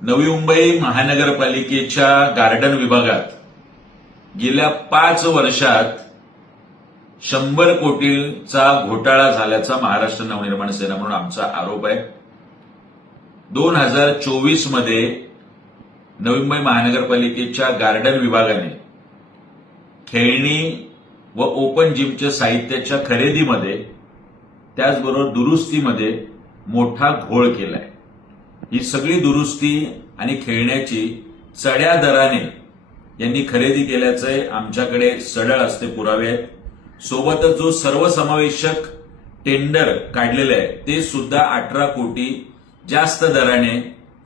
नवी मुंबई महानगरपालिकेच्या गार्डन विभागात गेल्या 5 वर्षात 100 कोटींचा घोटाळा झाल्याचा महाराष्ट्र नवनिर्माण सेना म्हणून आमचा आरोप आहे. 2024 मध्ये नवी मुंबई महानगरपालिकेच्या गार्डन विभागाने खेळणी व ओपन जिमच्या साहित्याच्या खरेदीमध्ये त्याचबरोबर दुरुस्तीमध्ये मोठा घोळ केलाय. ही सगळी दुरुस्ती आणि खेळण्याची चढ्या दराने यांनी खरेदी केल्याचे आमच्याकडे सढळ असते पुरावे आहेत. सोबतच जो सर्वसमावेशक टेंडर काढलेलं आहे ते सुद्धा 18 कोटी जास्त दराने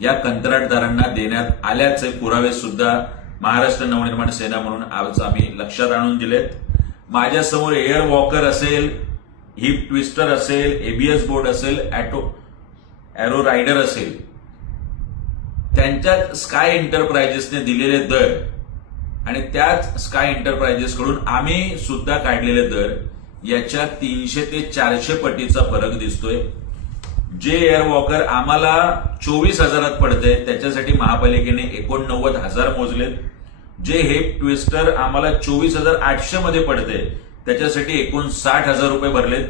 या कंत्राटदारांना देण्यात आल्याचे पुरावे सुद्धा महाराष्ट्र नवनिर्माण सेना म्हणून आज आम्ही लक्षात आणून दिलेत. माझ्यासमोर एअर वॉकर असेल, हिप ट्विस्टर असेल, एबीएस बोर्ड असेल, एरो रायडर असेल, त्यांच्यात स्काय एंटरप्राइजेसने दिलेले दर आणि त्याच स्काय एंटरप्राइजेसकडून आम्ही सुद्धा काढलेले दर याच्या 300 ते 400 पटीचा फरक दिसतोय. जे एअर वॉकर आम्हाला 24,000 पडते त्याच्यासाठी महापालिकेने 89,000 मोजलेत. जे हिप ट्विस्टर आम्हाला 24,800 मध्ये पडते त्याच्यासाठी 59,000 रुपये भरलेत.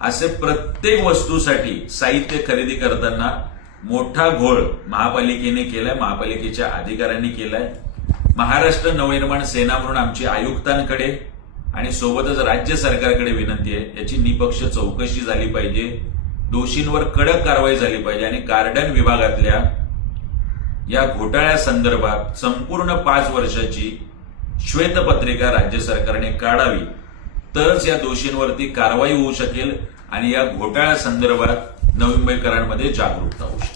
असे प्रत्येक वस्तूसाठी साहित्य खरेदी करताना मोठा घोळ महापालिकेने केलाय, महापालिकेच्या अधिकाऱ्यांनी केलाय. महाराष्ट्र नवनिर्माण सेना म्हणून आमची आयुक्तांकडे आणि सोबतच राज्य सरकारकडे विनंती आहे, याची निपक्ष चौकशी झाली पाहिजे, दोषींवर कडक कारवाई झाली पाहिजे आणि गार्डन विभागातल्या या घोटाळ्यासंदर्भात संपूर्ण 5 वर्षाची श्वेतपत्रिका राज्य सरकारने काढावी, तरच या दोषींवरती कारवाई होऊ शकेल आणि या घोटाळ्यासंदर्भात नवी मुंबईकरांमध्ये जागरूकता होऊ शकेल.